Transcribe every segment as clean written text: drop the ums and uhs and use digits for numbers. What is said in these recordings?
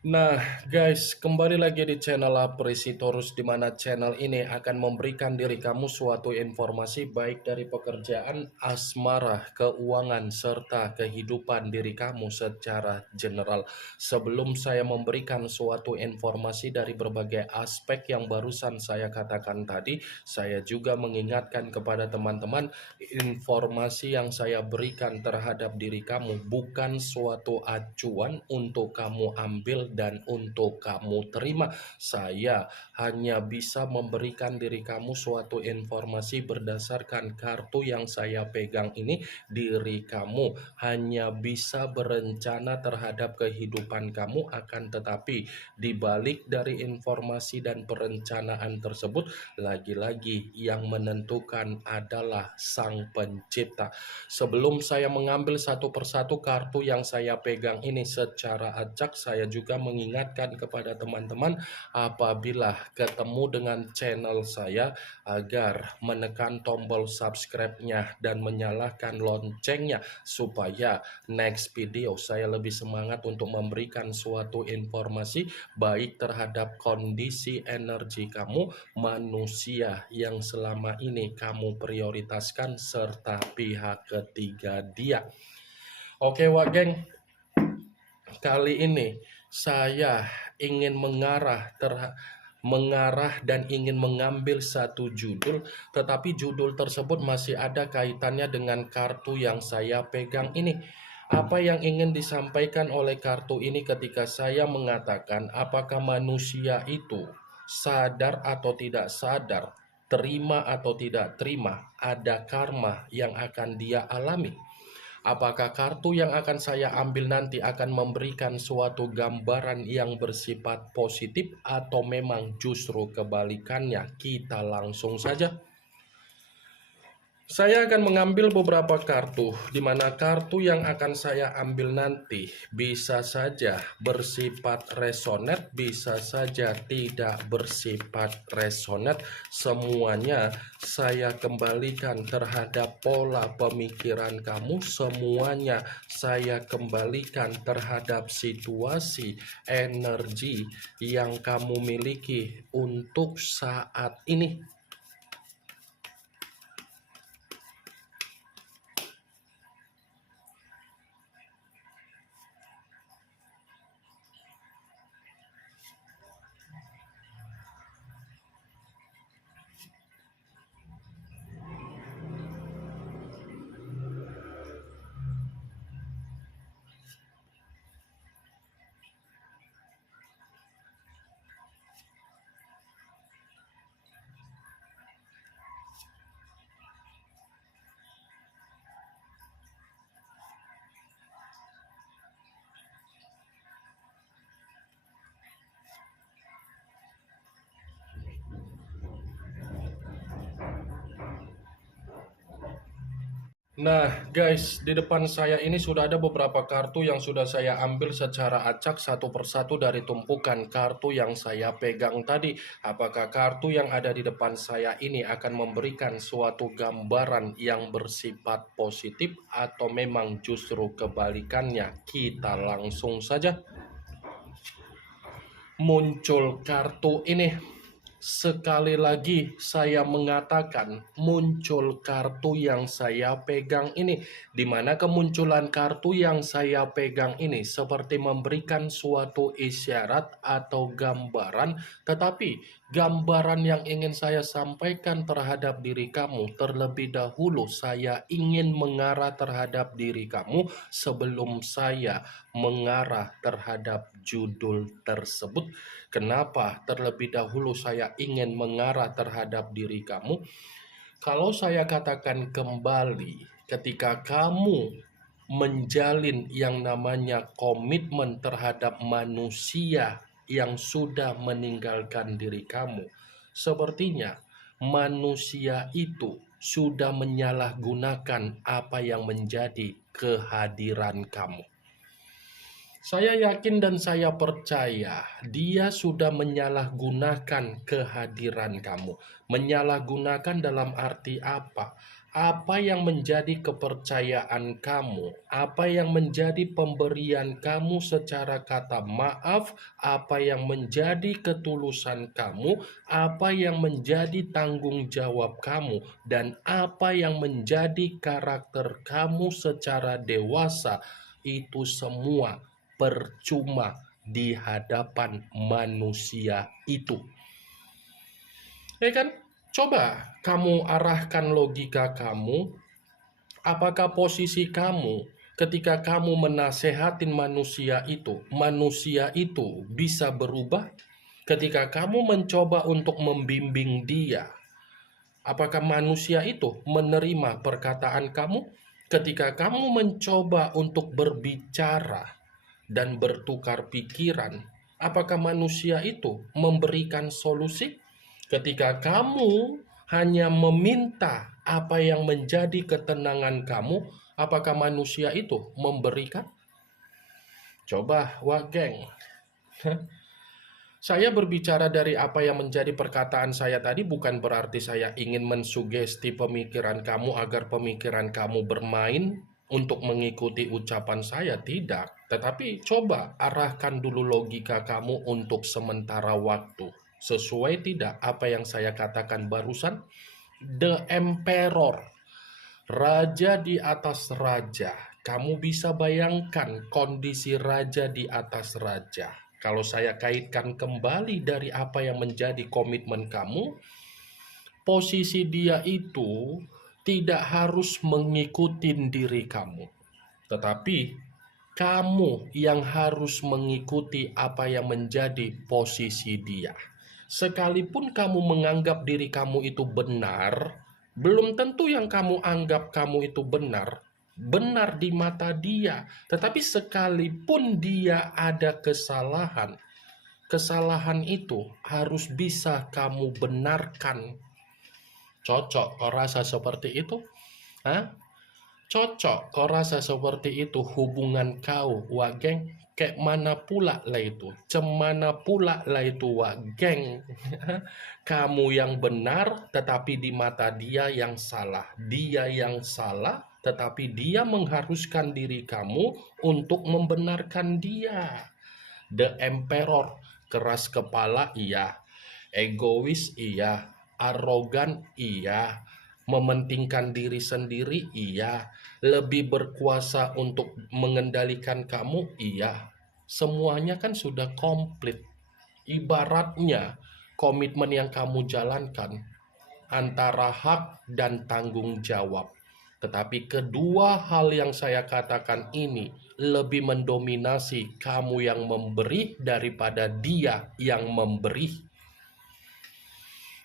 Nah, guys, kembali lagi di channel Apresitorus, di mana channel ini akan memberikan diri kamu suatu informasi baik dari pekerjaan, asmara, keuangan, serta kehidupan diri kamu secara general. Sebelum saya memberikan suatu informasi dari berbagai aspek yang barusan saya katakan tadi, saya juga mengingatkan kepada teman-teman, informasi yang saya berikan terhadap diri kamu bukan suatu acuan untuk kamu ambil dan untuk kamu terima. Saya hanya bisa memberikan diri kamu suatu informasi berdasarkan kartu yang saya pegang ini. Diri kamu hanya bisa berencana terhadap kehidupan kamu, akan tetapi dibalik dari informasi dan perencanaan tersebut, lagi-lagi yang menentukan adalah Sang Pencipta. Sebelum saya mengambil satu persatu kartu yang saya pegang ini secara acak, saya juga mengingatkan kepada teman-teman apabila ketemu dengan channel saya agar menekan tombol subscribe-nya dan menyalakan loncengnya supaya next video saya lebih semangat untuk memberikan suatu informasi baik terhadap kondisi energi kamu, manusia yang selama ini kamu prioritaskan, serta pihak ketiga dia. Oke, Wak Geng, kali ini saya ingin mengarah dan ingin mengambil satu judul, tetapi judul tersebut masih ada kaitannya dengan kartu yang saya pegang ini. Apa yang ingin disampaikan oleh kartu ini ketika saya mengatakan apakah manusia itu sadar atau tidak sadar, terima atau tidak terima, ada karma yang akan dia alami. Apakah kartu yang akan saya ambil nanti akan memberikan suatu gambaran yang bersifat positif atau memang justru kebalikannya? Kita langsung saja. Saya akan mengambil beberapa kartu, di mana kartu yang akan saya ambil nanti bisa saja bersifat resonate, bisa saja tidak bersifat resonate. Semuanya saya kembalikan terhadap pola pemikiran kamu, semuanya saya kembalikan terhadap situasi energi yang kamu miliki untuk saat ini. Nah, guys, di depan saya ini sudah ada beberapa kartu yang sudah saya ambil secara acak satu persatu dari tumpukan kartu yang saya pegang tadi. Apakah kartu yang ada di depan saya ini akan memberikan suatu gambaran yang bersifat positif atau memang justru kebalikannya? Kita langsung saja. Muncul kartu ini. Sekali lagi saya mengatakan muncul kartu yang saya pegang ini, di mana kemunculan kartu yang saya pegang ini seperti memberikan suatu isyarat atau gambaran, tetapi gambaran yang ingin saya sampaikan terhadap diri kamu terlebih dahulu, saya ingin mengarah terhadap diri kamu sebelum saya mengarah terhadap judul tersebut. Kenapa terlebih dahulu saya ingin mengarah terhadap diri kamu? Kalau saya katakan kembali, ketika kamu menjalin yang namanya komitmen terhadap manusia yang sudah meninggalkan diri kamu, sepertinya manusia itu sudah menyalahgunakan apa yang menjadi kehadiran kamu. Saya yakin dan saya percaya dia sudah menyalahgunakan kehadiran kamu. Menyalahgunakan dalam arti apa? apa yang menjadi kepercayaan kamu, apa yang menjadi pemberian kamu secara kata maaf, apa yang menjadi ketulusan kamu, apa yang menjadi tanggung jawab kamu, dan apa yang menjadi karakter kamu secara dewasa, itu semua percuma di hadapan manusia itu. Ya kan? Coba kamu arahkan logika kamu, apakah posisi kamu ketika kamu menasehatin manusia itu bisa berubah? Ketika kamu mencoba untuk membimbing dia, apakah manusia itu menerima perkataan kamu? Ketika kamu mencoba untuk berbicara dan bertukar pikiran, apakah manusia itu memberikan solusi? Ketika kamu hanya meminta apa yang menjadi ketenangan kamu, apakah manusia itu memberikan? Coba, wah geng. Saya berbicara dari apa yang menjadi perkataan saya tadi bukan berarti saya ingin mensugesti pemikiran kamu agar pemikiran kamu bermain untuk mengikuti ucapan saya, tidak. Tetapi coba arahkan dulu logika kamu untuk sementara waktu. Sesuai tidak apa yang saya katakan barusan? The Emperor, raja di atas raja. Kamu bisa bayangkan kondisi raja di atas raja. Kalau saya kaitkan kembali dari apa yang menjadi komitmen kamu, posisi dia itu tidak harus mengikuti diri kamu, tetapi kamu yang harus mengikuti apa yang menjadi posisi dia. Sekalipun kamu menganggap diri kamu itu benar, belum tentu yang kamu anggap kamu itu benar di mata dia. Tetapi sekalipun dia ada kesalahan, kesalahan itu harus bisa kamu benarkan. Cocok kau rasa seperti itu? Hah? Cocok kau rasa seperti itu hubungan kau, wak geng? Kayak mana pula lah itu? Cemana pula lah itu, wak geng? Kamu yang benar, tetapi di mata dia yang salah. Dia yang salah, tetapi dia mengharuskan diri kamu untuk membenarkan dia. The Emperor, keras kepala iya, egois iya, arogan iya, mementingkan diri sendiri iya, lebih berkuasa untuk mengendalikan kamu iya. Semuanya kan sudah komplit. Ibaratnya komitmen yang kamu jalankan antara hak dan tanggung jawab. Tetapi kedua hal yang saya katakan ini lebih mendominasi kamu yang memberi daripada dia yang memberi.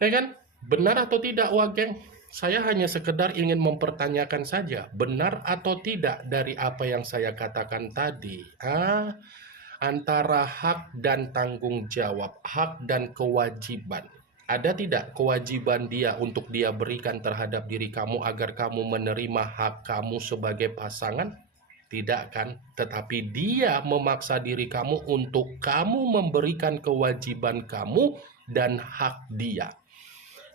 Ya kan? Benar atau tidak, Wageng? Saya hanya sekedar ingin mempertanyakan saja, benar atau tidak dari apa yang saya katakan tadi. Antara hak dan tanggung jawab, hak dan kewajiban. Ada tidak kewajiban dia untuk dia berikan terhadap diri kamu agar kamu menerima hak kamu sebagai pasangan? Tidak kan? Tetapi dia memaksa diri kamu untuk kamu memberikan kewajiban kamu dan hak dia.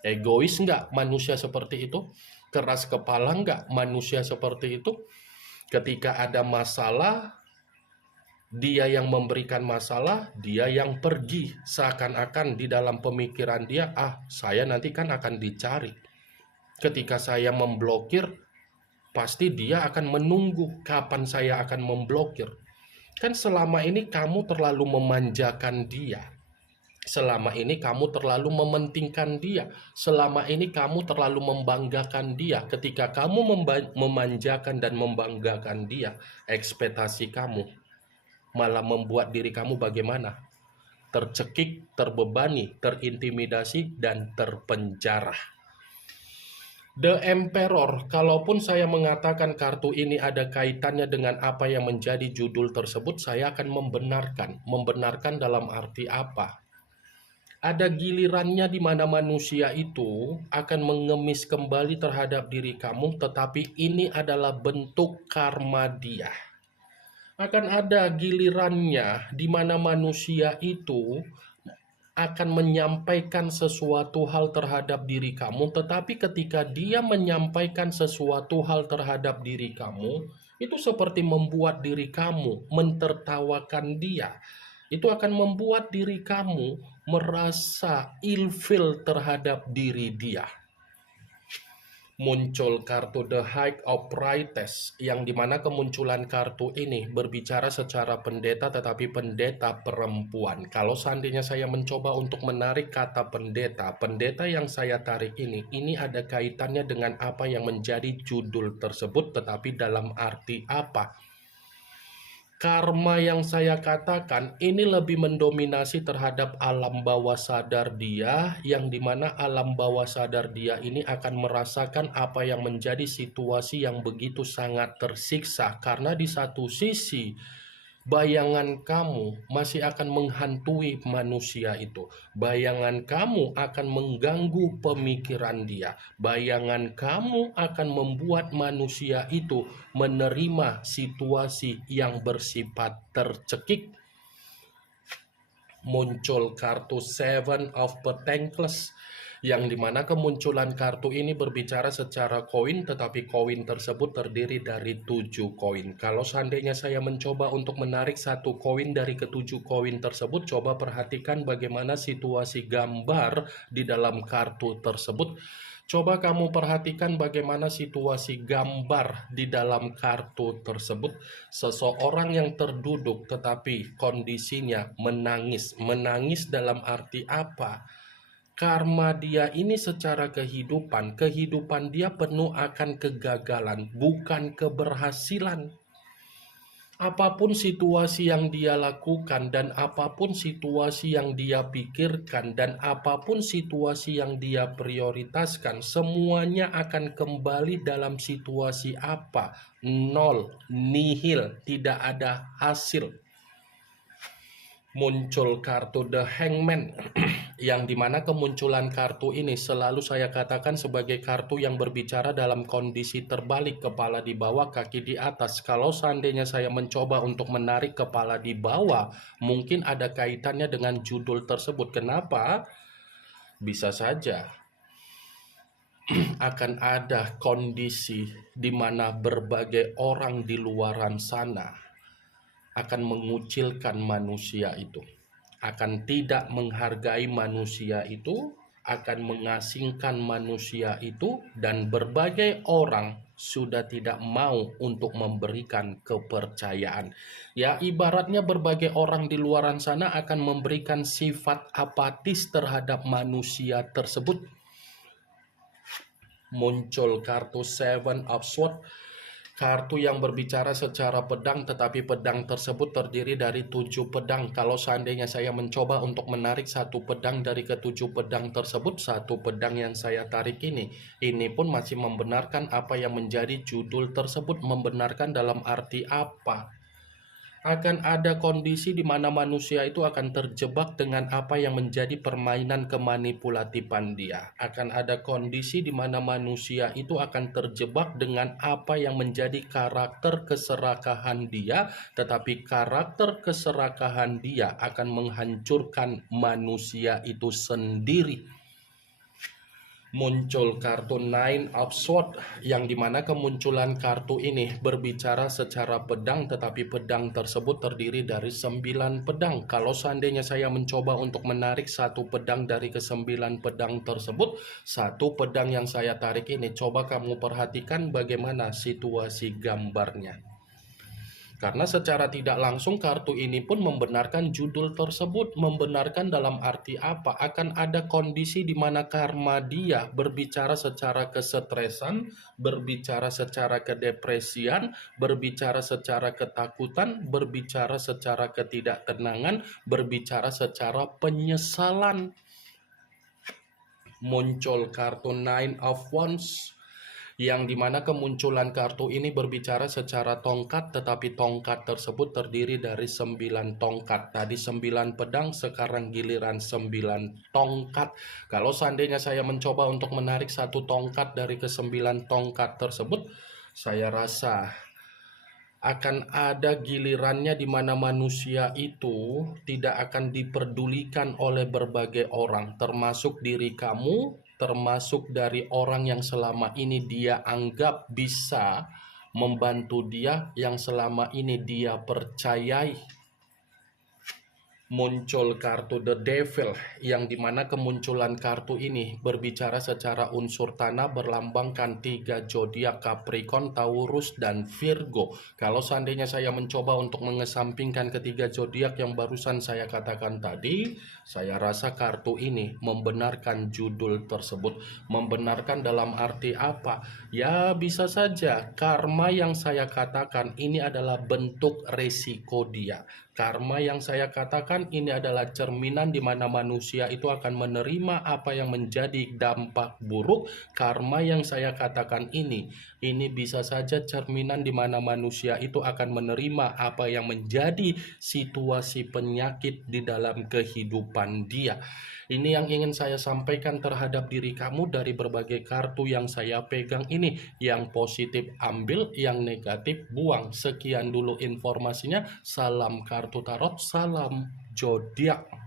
Egois nggak manusia seperti itu? Keras kepala nggak manusia seperti itu? Ketika ada masalah, dia yang memberikan masalah, dia yang pergi. Seakan-akan di dalam pemikiran dia, saya nanti kan akan dicari. Ketika saya memblokir, pasti dia akan menunggu kapan saya akan memblokir. Kan selama ini kamu terlalu memanjakan dia. Selama ini kamu terlalu mementingkan dia. Selama ini kamu terlalu membanggakan dia. Ketika kamu memanjakan dan membanggakan dia, ekspektasi kamu malah membuat diri kamu bagaimana? Tercekik, terbebani, terintimidasi, dan terpenjara. The Emperor, kalaupun saya mengatakan kartu ini ada kaitannya dengan apa yang menjadi judul tersebut, saya akan membenarkan. Membenarkan dalam arti apa? Ada gilirannya di mana manusia itu akan mengemis kembali terhadap diri kamu, tetapi ini adalah bentuk karma dia. Akan ada gilirannya di mana manusia itu akan menyampaikan sesuatu hal terhadap diri kamu, tetapi ketika dia menyampaikan sesuatu hal terhadap diri kamu, itu seperti membuat diri kamu mentertawakan dia. Itu akan membuat diri kamu merasa ilfil terhadap diri dia. Muncul kartu The High of Priestess, yang dimana kemunculan kartu ini berbicara secara pendeta, tetapi pendeta perempuan. Kalau seandainya saya mencoba untuk menarik kata pendeta, pendeta yang saya tarik ini ada kaitannya dengan apa yang menjadi judul tersebut, tetapi dalam arti apa? Karma yang saya katakan ini lebih mendominasi terhadap alam bawah sadar dia, yang dimana alam bawah sadar dia ini akan merasakan apa yang menjadi situasi yang begitu sangat tersiksa. Karena di satu sisi bayangan kamu masih akan menghantui manusia itu. Bayangan kamu akan mengganggu pemikiran dia. Bayangan kamu akan membuat manusia itu menerima situasi yang bersifat tercekik. Muncul kartu Seven of Pentacles, yang dimana kemunculan kartu ini berbicara secara koin, tetapi koin tersebut terdiri dari 7 koin. Kalau seandainya saya mencoba untuk menarik satu koin dari ketujuh koin tersebut, coba perhatikan bagaimana situasi gambar di dalam kartu tersebut. Coba kamu perhatikan bagaimana situasi gambar di dalam kartu tersebut. Seseorang yang terduduk tetapi kondisinya menangis. Menangis dalam arti apa? Karma dia ini secara kehidupan dia penuh akan kegagalan, bukan keberhasilan. Apapun situasi yang dia lakukan dan apapun situasi yang dia pikirkan dan apapun situasi yang dia prioritaskan, semuanya akan kembali dalam situasi apa? Nol, nihil, tidak ada hasil. Muncul kartu The Hangman, yang dimana kemunculan kartu ini selalu saya katakan sebagai kartu yang berbicara dalam kondisi terbalik, kepala di bawah, kaki di atas. Kalau seandainya saya mencoba untuk menarik kepala di bawah, mungkin ada kaitannya dengan judul tersebut. Kenapa? Bisa saja akan ada kondisi di mana berbagai orang di luaran sana akan mengucilkan manusia itu, akan tidak menghargai manusia itu, akan mengasingkan manusia itu, dan berbagai orang sudah tidak mau untuk memberikan kepercayaan. Ya, ibaratnya berbagai orang di luaran sana akan memberikan sifat apatis terhadap manusia tersebut. Muncul kartu Seven of Swords, kartu yang berbicara secara pedang, tetapi pedang tersebut terdiri dari 7 pedang. Kalau seandainya saya mencoba untuk menarik satu pedang dari ketujuh pedang tersebut, satu pedang yang saya tarik ini pun masih membenarkan apa yang menjadi judul tersebut. Membenarkan dalam arti apa? Akan ada kondisi di mana manusia itu akan terjebak dengan apa yang menjadi permainan kemanipulatifan dia. Akan ada kondisi di mana manusia itu akan terjebak dengan apa yang menjadi karakter keserakahan dia, tetapi karakter keserakahan dia akan menghancurkan manusia itu sendiri. Muncul kartu Nine of Swords, yang dimana kemunculan kartu ini berbicara secara pedang, tetapi pedang tersebut terdiri dari 9 pedang. Kalau seandainya saya mencoba untuk menarik satu pedang dari ke-9 pedang tersebut, satu pedang yang saya tarik ini, coba kamu perhatikan bagaimana situasi gambarnya. Karena secara tidak langsung kartu ini pun membenarkan judul tersebut. Membenarkan dalam arti apa? Akan ada kondisi di mana karma dia berbicara secara kesetresan, berbicara secara kedepresian, berbicara secara ketakutan, berbicara secara ketidaktenangan, berbicara secara penyesalan. Muncul kartu Nine of Wands, yang dimana kemunculan kartu ini berbicara secara tongkat, tetapi tongkat tersebut terdiri dari 9 tongkat. Tadi 9 pedang, sekarang giliran 9 tongkat. Kalau seandainya saya mencoba untuk menarik satu tongkat dari ke-9 tongkat tersebut, saya rasa akan ada gilirannya di mana manusia itu tidak akan diperdulikan oleh berbagai orang, termasuk diri kamu, termasuk dari orang yang selama ini dia anggap bisa membantu dia, yang selama ini dia percayai. Muncul kartu The Devil, yang dimana kemunculan kartu ini berbicara secara unsur tanah, berlambangkan 3 zodiak Capricorn, Taurus, dan Virgo. Kalau seandainya saya mencoba untuk mengesampingkan ketiga zodiak yang barusan saya katakan tadi, saya rasa kartu ini membenarkan judul tersebut. Membenarkan dalam arti apa? Ya, bisa saja karma yang saya katakan ini adalah bentuk resiko dia. Karma yang saya katakan ini adalah cerminan di mana manusia itu akan menerima apa yang menjadi dampak buruk. Karma yang saya katakan ini bisa saja cerminan di mana manusia itu akan menerima apa yang menjadi situasi penyakit di dalam kehidupan dia. Ini yang ingin saya sampaikan terhadap diri kamu dari berbagai kartu yang saya pegang ini. Yang positif ambil, yang negatif buang. Sekian dulu informasinya. Salam kartu tarot, salam zodiak.